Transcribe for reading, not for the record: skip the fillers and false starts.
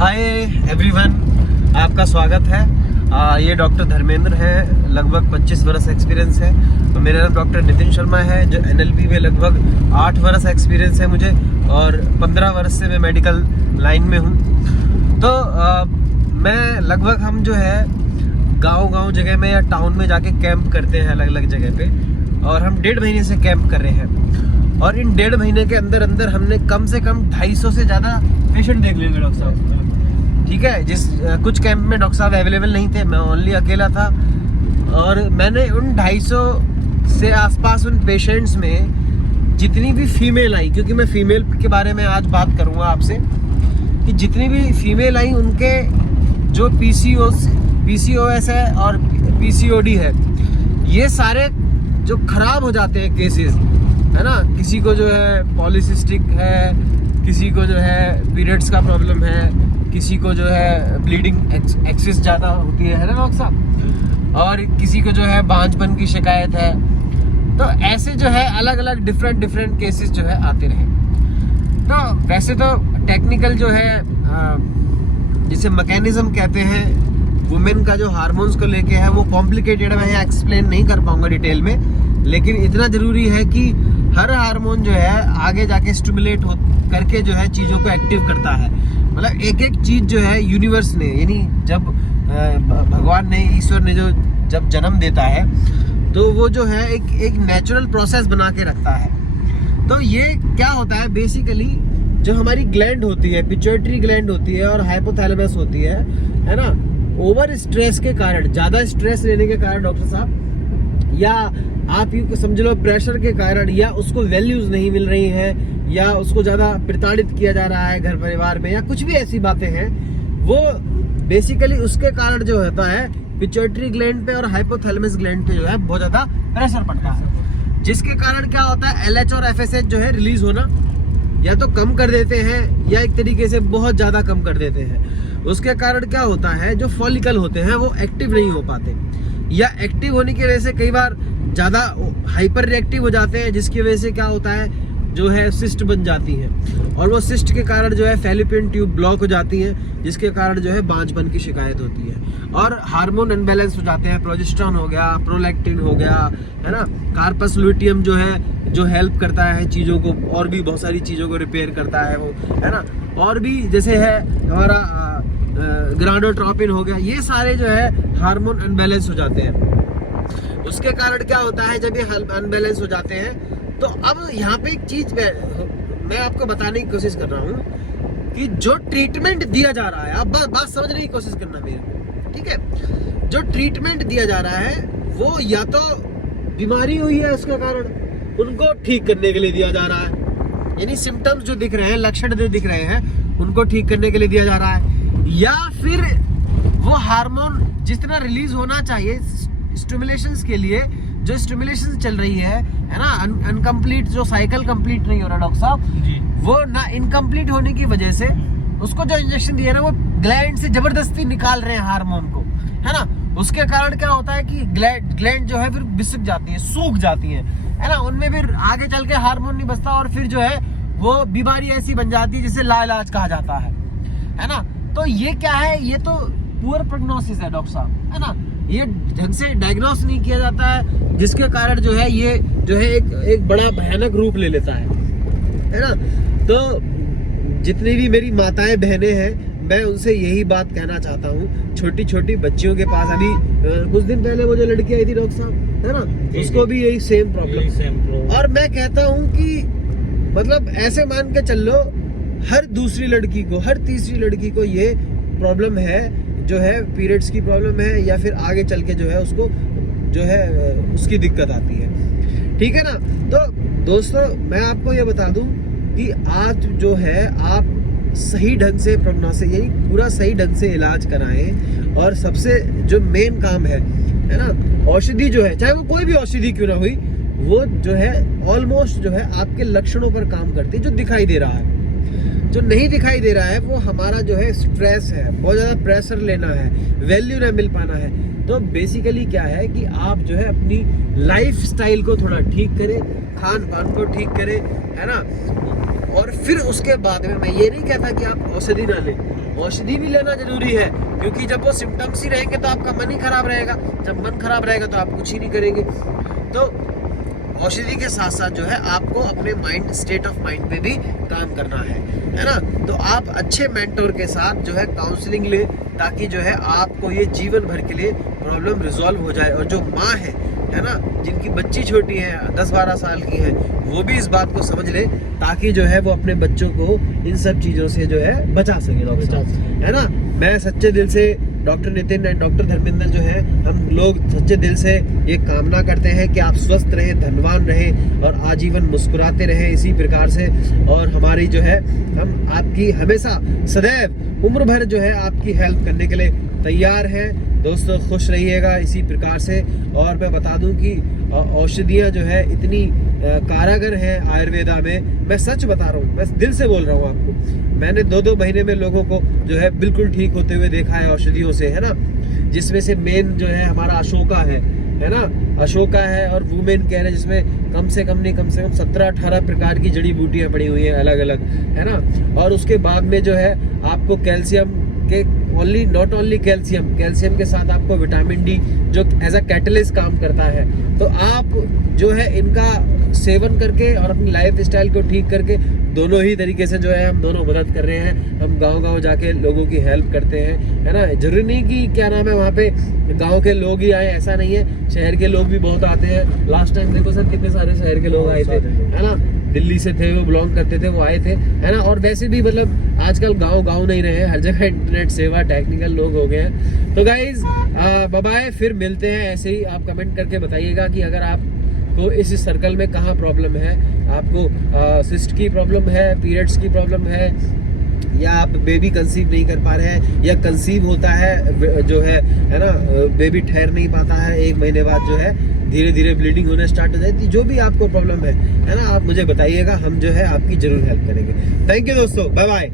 Hi everyone, आपका स्वागत है। ये डॉक्टर धर्मेंद्र है, लगभग 25 वर्ष एक्सपीरियंस है। तो मेरा नाम डॉक्टर नितिन शर्मा है, जो NLP में लगभग 8 वर्ष एक्सपीरियंस है मुझे, और 15 वर्ष से मैं मेडिकल लाइन में हूँ। तो मैं लगभग हम जो है गांव जगह में या टाउन में जाके कैंप करते हैं अलग अलग जगह पे, और हम 1.5 महीने से कैंप कर रहे हैं। और इन 1.5 महीने के अंदर अंदर हमने कम से कम 250 से ज़्यादा पेशेंट देख लिए डॉक्टर साहब। ठीक है, कुछ कैंप में डॉक्टर साहब अवेलेबल नहीं थे, मैं ओनली अकेला था। और मैंने उन 250 से आसपास उन पेशेंट्स में जितनी भी फीमेल आई, क्योंकि मैं फीमेल के बारे में आज बात करूँगा आपसे, कि जितनी भी फीमेल आई उनके जो PCOS है और PCOD है, ये सारे जो खराब हो जाते हैं केसेस, है ना। किसी को जो है पॉलीसिस्टिक है, किसी को जो है पीरियड्स का प्रॉब्लम है, किसी को जो है ब्लीडिंग एक्सेस ज़्यादा होती है ना डॉक्टर साहब, और किसी को जो है बांझपन की शिकायत है। तो ऐसे जो है अलग अलग डिफरेंट केसेस जो है आते रहे। तो वैसे तो टेक्निकल जो है जिसे मैकेनिज्म कहते हैं वुमेन का, जो हार्मोन्स को लेके है, वो कॉम्प्लिकेटेड है, मैं एक्सप्लेन नहीं कर पाऊंगा डिटेल में। लेकिन इतना ज़रूरी है कि हर हार्मोन जो है आगे जाके स्टिमुलेट करके जो है चीज़ों को एक्टिव करता है। मतलब एक चीज़ जो है यूनिवर्स ने, यानी जब भगवान ने, ईश्वर ने जो जब जन्म देता है, तो वो जो है एक नेचुरल प्रोसेस बना के रखता है। तो ये क्या होता है बेसिकली, जो हमारी ग्लैंड होती है, पिट्यूटरी ग्लैंड होती है और हाइपोथैलेमस होती है ना। ओवर स्ट्रेस के कारण, ज़्यादा स्ट्रेस लेने के कारण डॉक्टर साहब, या आप यूँ समझ लो प्रेशर के कारण, या उसको वैल्यूज़ नहीं मिल रही हैं, या उसको ज़्यादा प्रताड़ित किया जा रहा है घर परिवार में, या कुछ भी ऐसी बातें हैं, वो बेसिकली उसके कारण जो होता है पिट्यूटरी ग्लैंड पे और हाइपोथैलेमस ग्लैंड पे जो है बहुत ज़्यादा प्रेशर पड़ता है। जिसके कारण क्या होता है, LH और FSH जो है रिलीज होना या तो कम कर देते हैं, या एक तरीके से बहुत ज़्यादा कम कर देते हैं। उसके कारण क्या होता है, जो फॉलिकल होते हैं वो एक्टिव नहीं हो पाते, या एक्टिव होने की वजह से कई बार ज़्यादा हाइपर रिएक्टिव हो जाते हैं, जिसकी वजह से क्या होता है, जो है सिस्ट बन जाती हैं, और वो सिस्ट के कारण जो है फैलोपियन ट्यूब ब्लॉक हो जाती है, जिसके कारण जो है बांझपन की शिकायत होती है। और हार्मोन अनबैलेंस हो जाते हैं, प्रोजेस्टेरॉन हो गया, प्रोलैक्टिन हो गया, है ना। कार्पस लुटियम जो है, जो हेल्प करता है चीज़ों को, और भी बहुत सारी चीज़ों को रिपेयर करता है वो, है ना। और भी जैसे है हमारा ग्रानोट्रोपिन हो गया, ये सारे जो है हार्मोन अनबैलेंस हो जाते हैं। उसके कारण क्या होता है, जब ये अनबैलेंस हो जाते हैं, तो अब यहाँ पे एक चीज मैं आपको बताने की कोशिश कर रहा हूँ कि जो ट्रीटमेंट दिया जा रहा है, आप बात समझने की कोशिश करना मेरे को, ठीक है। जो ट्रीटमेंट दिया जा रहा है वो या तो बीमारी हुई है उसका कारण, उनको ठीक करने के लिए दिया जा रहा है, यानी सिम्टम्स जो दिख रहे हैं, लक्षण जो दिख रहे हैं, उनको ठीक करने के लिए दिया जा रहा है। या फिर वो हार्मोन जितना रिलीज होना चाहिए स्टिमुलेशंस के लिए, जो स्टिमुलेशन चल रही है ना, अनकम्प्लीट, जो साइकिल कंप्लीट नहीं हो रहा डॉक्टर साहब, वो ना इनकम्प्लीट होने की वजह से उसको जो इंजेक्शन दिया ना, वो ग्लैंड से जबरदस्ती निकाल रहे हैं हार्मोन को, है ना। उसके कारण क्या होता है कि ग्लैंड जो है फिर बिसक जाती है, सूख जाती है ना। उनमें फिर आगे चल के हार्मोन नहीं बचता, और फिर जो है वो बीमारी ऐसी बन जाती है जिसे लाइलाज कहा जाता है ना। तो ये क्या है, ये तो पुअर प्रोग्नोसिस है डॉक्टर साहब, है ना। ये ढंग से डायग्नोस नहीं किया जाता है, जिसके कारण जो है ये जो है एक बड़ा भयानक रूप ले लेता है ना। तो जितनी भी मेरी माताएं बहनें हैं, मैं उनसे यही बात कहना चाहता हूँ। छोटी छोटी बच्चियों के पास अभी कुछ दिन पहले वो जो लड़की आई थी डॉक्टर साहब, है ना, उसको भी यही सेम प्रॉब्लम। और मैं कहता हूँ कि मतलब ऐसे मान के चल लो, हर दूसरी लड़की को, हर तीसरी लड़की को ये प्रॉब्लम है, जो है पीरियड्स की प्रॉब्लम है, या फिर आगे चल के जो है उसको जो है उसकी दिक्कत आती है, ठीक है ना। तो दोस्तों मैं आपको ये बता दूं कि आज जो है आप सही ढंग से प्रोग्नोसिस, यानी पूरा सही ढंग से इलाज कराएं। और सबसे जो मेन काम है ना, औषधि जो है, चाहे वो कोई भी औषधि क्यों ना हुई, वो जो है ऑलमोस्ट जो है आपके लक्षणों पर काम करती है। जो दिखाई दे रहा है, जो नहीं दिखाई दे रहा है, वो हमारा जो है स्ट्रेस है, बहुत ज़्यादा प्रेशर लेना है, वैल्यू ना मिल पाना है। तो बेसिकली क्या है कि आप जो है अपनी लाइफ स्टाइल को थोड़ा ठीक करें, खान पान को ठीक करें, है ना। और फिर उसके बाद में मैं ये नहीं कहता कि आप औषधि ना लें, औषधि भी लेना जरूरी है, क्योंकि जब वो सिम्टम्स ही रहेंगे तो आपका मन ही खराब रहेगा, जब मन खराब रहेगा तो आप कुछ ही नहीं करेंगे। तो औषधि के साथ साथ जो है आपको अपने माइंड, स्टेट ऑफ माइंड पे भी काम करना है ना। तो आप अच्छे मेंटोर के साथ जो है काउंसलिंग ले, ताकि जो है आपको ये जीवन भर के लिए प्रॉब्लम रिजॉल्व हो जाए। और जो माँ है ना, जिनकी बच्ची छोटी है, 10-12 साल की है, वो भी इस बात को समझ ले, ताकि जो है वो अपने बच्चों को इन सब चीज़ों से जो है बचा सके डॉक्टर, है ना। मैं सच्चे दिल से doctor Nitin and doctor Dharmendra जो है, हम लोग सच्चे दिल से ये कामना करते हैं कि आप स्वस्थ रहें, धनवान रहें और आजीवन मुस्कुराते रहें इसी प्रकार से। और हमारी जो है, हम आपकी हमेशा सदैव उम्र भर जो है आपकी हेल्प करने के लिए तैयार हैं। दोस्तों खुश रहिएगा इसी प्रकार से। और मैं बता दूं कि औषधियाँ जो है इतनी कारागर है आयुर्वेदा में, मैं सच बता रहा हूँ, मैं दिल से बोल रहा हूँ आपको। मैंने 2-2 महीने में लोगों को जो है बिल्कुल ठीक होते हुए देखा है औषधियों से, है ना। जिसमें से मेन जो है हमारा अशोका है ना, अशोका है और वुमेन केयर है, जिसमें कम से कम 17-18 प्रकार की जड़ी बूटियाँ पड़ी हुई हैं अलग अलग, है ना। और उसके बाद में जो है आपको कैल्शियम के नॉट ओनली कैल्शियम के साथ आपको विटामिन डी जो एज अ कैटलिस्ट काम करता है। तो आप जो है इनका सेवन करके और अपनी लाइफ स्टाइल को ठीक करके, दोनों ही तरीके से जो है हम दोनों मदद कर रहे हैं। हम गांव-गांव जाके लोगों की हेल्प करते हैं, है ना। जरूरी नहीं कि क्या नाम है वहाँ पे गांव के लोग ही आए, ऐसा नहीं है, शहर के लोग भी बहुत आते हैं। लास्ट टाइम देखो सर कितने सारे शहर के लोग आए थे, है ना। दिल्ली से थे, वो बिलोंग करते थे, वो आए थे, है ना। और वैसे भी मतलब आजकल गांव नहीं रहे, हर जगह इंटरनेट सेवा, टेक्निकल लोग हो गए हैं। तो गाइज बाय बाय, फिर मिलते हैं। ऐसे ही आप कमेंट करके बताइएगा कि अगर आपको इस सर्कल में कहाँ प्रॉब्लम है, आपको सिस्ट की प्रॉब्लम है, पीरियड्स की प्रॉब्लम है, या आप बेबी कंसीव नहीं कर पा रहे हैं, या कंसीव होता है जो है ना, बेबी ठहर नहीं पाता है, 1 महीने बाद जो है धीरे धीरे ब्लीडिंग होना स्टार्ट हो जाती है। जो भी आपको प्रॉब्लम है ना, आप मुझे बताइएगा, हम जो है आपकी जरूर हेल्प करेंगे। थैंक यू दोस्तों, बाय बाय।